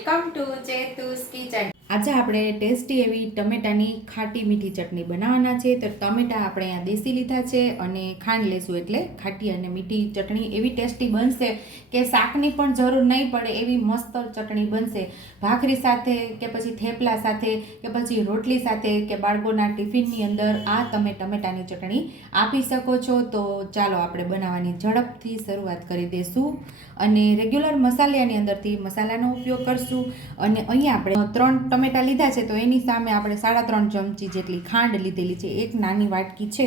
Welcome to ચેતુસ kitchen. આજે આપણે tasty એવી ટમેટાની ખાટી મીઠી ચટણી બનાવવાના છે। તો ટમેટા આપણે અહીંયા દેશી લીધા છે અને ખાંડ લેશું એટલે ખાટી અને મીઠી ચટણી એવી ટેસ્ટી બનશે કે શાકની પણ જરૂર નહીં પડે એવી મસ્ત ચટણી બનશે। ભાખરી સાથે કે પછી થેપલા સાથે કે પછી રોટલી સાથે કે બાળકોના ટિફિનની અંદર આ તમે ટમેટાની ચટણી આપી શકો છો। તો ચાલો આપણે બનાવવાની ઝડપથી શરૂઆત કરી દઈશું અને રેગ્યુલર મસાલાની અંદરથી મસાલાનો ઉપયોગ કરશું। અને અહીંયા આપણે 3 ટમેટા લીધા છે તો એની સામે આપણે 3.5 ચમચી જેટલી ખાંડ લીધેલી છે। એક નાની વાટકી છે,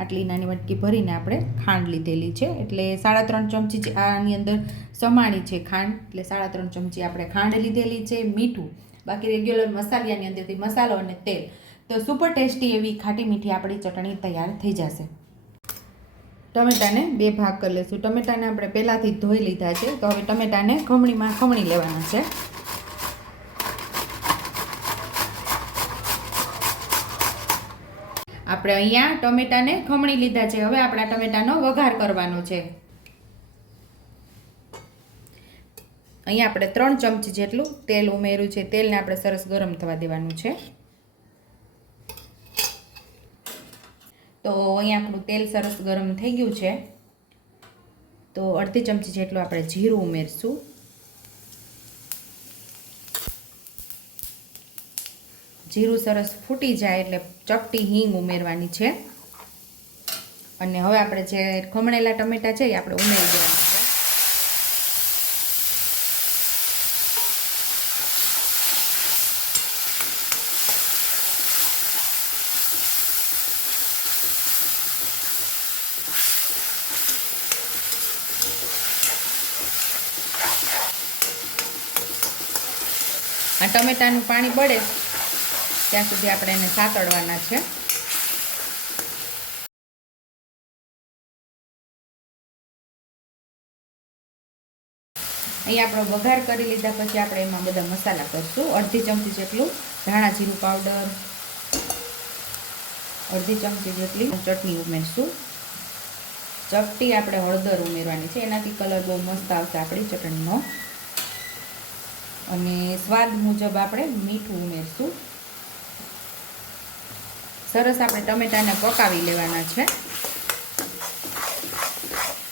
આટલી નાની વાટકી ભરીને આપણે ખાંડ લીધેલી છે એટલે 3.5 ચમચી આની અંદર સમાણી છે ખાંડ, એટલે 3.5 ચમચી આપણે ખાંડ લીધેલી છે। મીઠું, બાકી રેગ્યુલર મસાલાની અંદરથી મસાલો અને તેલ, તો સુપર ટેસ્ટી એવી ખાટી મીઠી આપણી ચટણી તૈયાર થઈ જશે। ટમેટાને 2 ભાગ કરી લઈશું। ટમેટાને આપણે પહેલાંથી ધોઈ લીધા છે તો હવે ટમેટાને ખમણીમાં ખમણી લેવાના છે। આપણે અહીંયા ટમેટાને ખમણી લીધા છે, હવે આપણા ટમેટાનો વઘાર કરવાનો છે। અહીંયા આપણે 3 ચમચી જેટલું તેલ ઉમેર્યું છે। તેલને આપણે સરસ ગરમ થવા દેવાનું છે। તો અહીંયા આપણું તેલ સરસ ગરમ થઈ ગયું છે તો અડધી ચમચી જેટલું આપણે જીરું ઉમેરશું। જીરું સરસ ફૂટી જાય એટલે ચપટી હિંગ ઉમેરવાની છે અને હવે આપણે જે ખમણેલા ટમેટા છે એ આપણે ઉમેરી દેવાના છે। આ ટમેટાનું પાણી બળે ત્યાં સુધી આપણે એને સાતળવાના છે। અહીંયા આપણો વઘાર કરી લીધા પછી આપણે એમાં બધા મસાલા કરશું। અડધી ચમચી જેટલું ધાણા જીરું પાવડર, અડધી ચમચી જેટલી ચટણી ઉમેરશું। ચપટી આપણે હળદર ઉમેરવાની છે, એનાથી કલર બહુ મસ્ત આવશે આપણી ચટણીનો। અને સ્વાદ મુજબ આપણે મીઠું ઉમેરશું। સરસ આપણે ટમેટાને પકાવી લેવાના છે।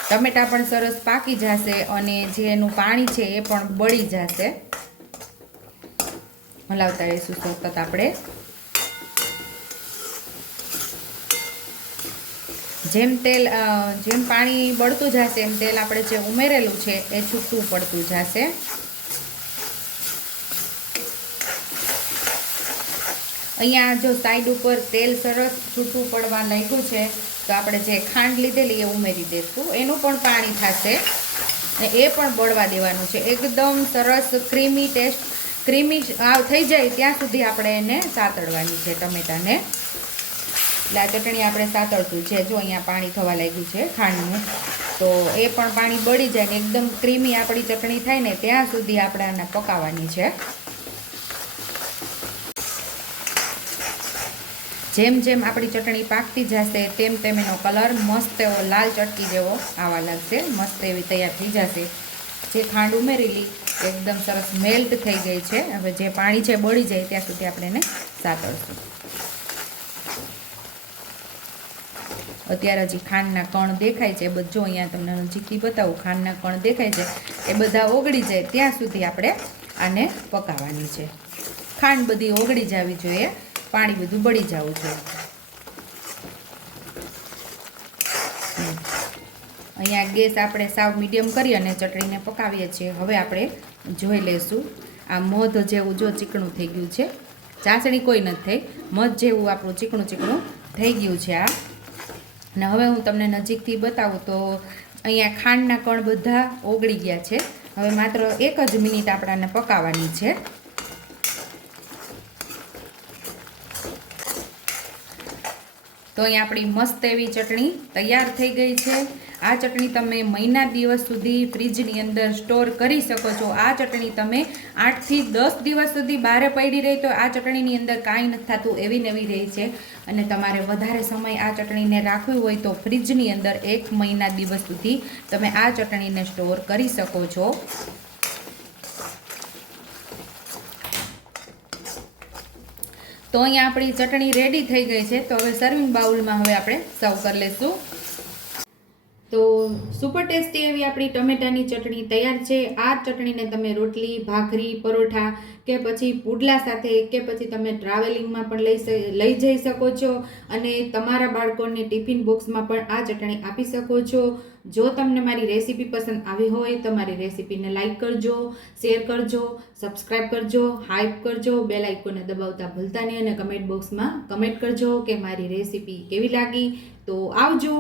ટમેટા પણ સરસ પાકી જશે અને જે એનું પાણી છે એ પણ બળી જશે। હલાવતા રહીશું સતત આપણે। જેમ પાણી બળતું જશે એમ તેલ આપણે જે ઉમેરેલું છે એ છૂટું પડતું જશે। અહીંયા જો સાઈડ ઉપર તેલ સરસ છૂટું પડવા લાગ્યું છે તો આપણે જે ખાંડ લીધેલી એ ઉમેરી દઈશું। એનું પણ પાણી થશે ને એ પણ બળવા દેવાનું છે। એકદમ સરસ ક્રીમી થઈ જાય ત્યાં સુધી આપણે એને સાતળવાની છે ટમેટાને। એટલે આ ચટણી આપણે સાતળતું છે। જો અહીંયા પાણી થવા લાગ્યું છે ખાંડનું, તો એ પણ પાણી બળી જાય ને એકદમ ક્રીમી આપણી ચટણી થાય ને ત્યાં સુધી આપણે આને પકાવવાની છે। જેમ જેમ આપણી ચટણી પાકતી જશે તેમ તેમ એનો કલર મસ્ત એવો લાલ ચટકી જેવો આવવા લાગશે, મસ્ત એવી તૈયાર થઈ જશે। જે ખાંડ ઉમેરેલી એકદમ સરસ મેલ્ટ થઈ ગઈ છે। હવે જે પાણી છે બળી જાય ત્યાં સુધી આપણે એને સાતળશું। અત્યારે હજી ખાંડના કણ દેખાય છે, બધું અહીંયા તમને નજીકથી બતાવું, ખાંડના કણ દેખાય છે એ બધા ઓગળી જાય ત્યાં સુધી આપણે આને પકાવવાની છે। ખાંડ બધી ઓગળી જવી જોઈએ, પાણી બધું બળી જવું જોઈએ। અહીંયા ગેસ આપણે સાવ મીડિયમ કરી અને ચટણીને પકાવીએ છીએ। હવે આપણે જોઈ લઈશું, આ મધ જેવું જો ચીકણું થઈ ગયું છે, ચાસણી કોઈ નથી થઈ, મધ જેવું આપણું ચીકણું ચીકણું થઈ ગયું છે આ। અને હવે હું તમને નજીકથી બતાવું તો અહીંયા ખાંડના કણ બધા ઓગળી ગયા છે। હવે માત્ર 1 જ મિનિટ આપણે આને પકાવવાની છે। તો અહીંયા આપણી મસ્ત એવી ચટણી તૈયાર થઈ ગઈ છે। આ ચટણી તમે મહિના દિવસ સુધી ફ્રીજની અંદર સ્ટોર કરી શકો છો। આ ચટણી તમે 8 થી 10 દિવસ સુધી બહાર પડી રહી તો આ ચટણીની અંદર કાંઈ નથી થતું, એવી નવી રહી છે। અને તમારે વધારે સમય આ ચટણીને રાખવી હોય તો ફ્રીજની અંદર 1 મહિના દિવસ સુધી તમે આ ચટણીને સ્ટોર કરી શકો છો। તો અહીંયા આપણી ચટણી રેડી થઈ ગઈ છે. તો હવે સર્વિંગ બાઉલમાં હવે આપણે સર્વ કરી લઈશું. તો સુપર ટેસ્ટી એવી આપણી ટમેટાની ચટણી તૈયાર છે. આ ચટણીને તમે રોટલી, ભાખરી, પરોઠા કે પછી પુડલા સાથે કે પછી તમે ટ્રાવેલિંગમાં પણ લઈ જઈ શકો છો અને તમારા બાળકોને ટિફિન બોક્સમાં પણ આ ચટણી આપી શકો છો. જો તમને મારી રેસીપી પસંદ આવી હોય તો મારી રેસીપીને લાઈક કરજો, શેર કરજો, સબસ્ક્રાઈબ કરજો, હાઈપ કરજો, બેલ આઇકોનને દબાવતા ભૂલતા નહીં અને કમેન્ટ બોક્સમાં કમેન્ટ કરજો કે મારી રેસીપી કેવી લાગી. તો આવજો.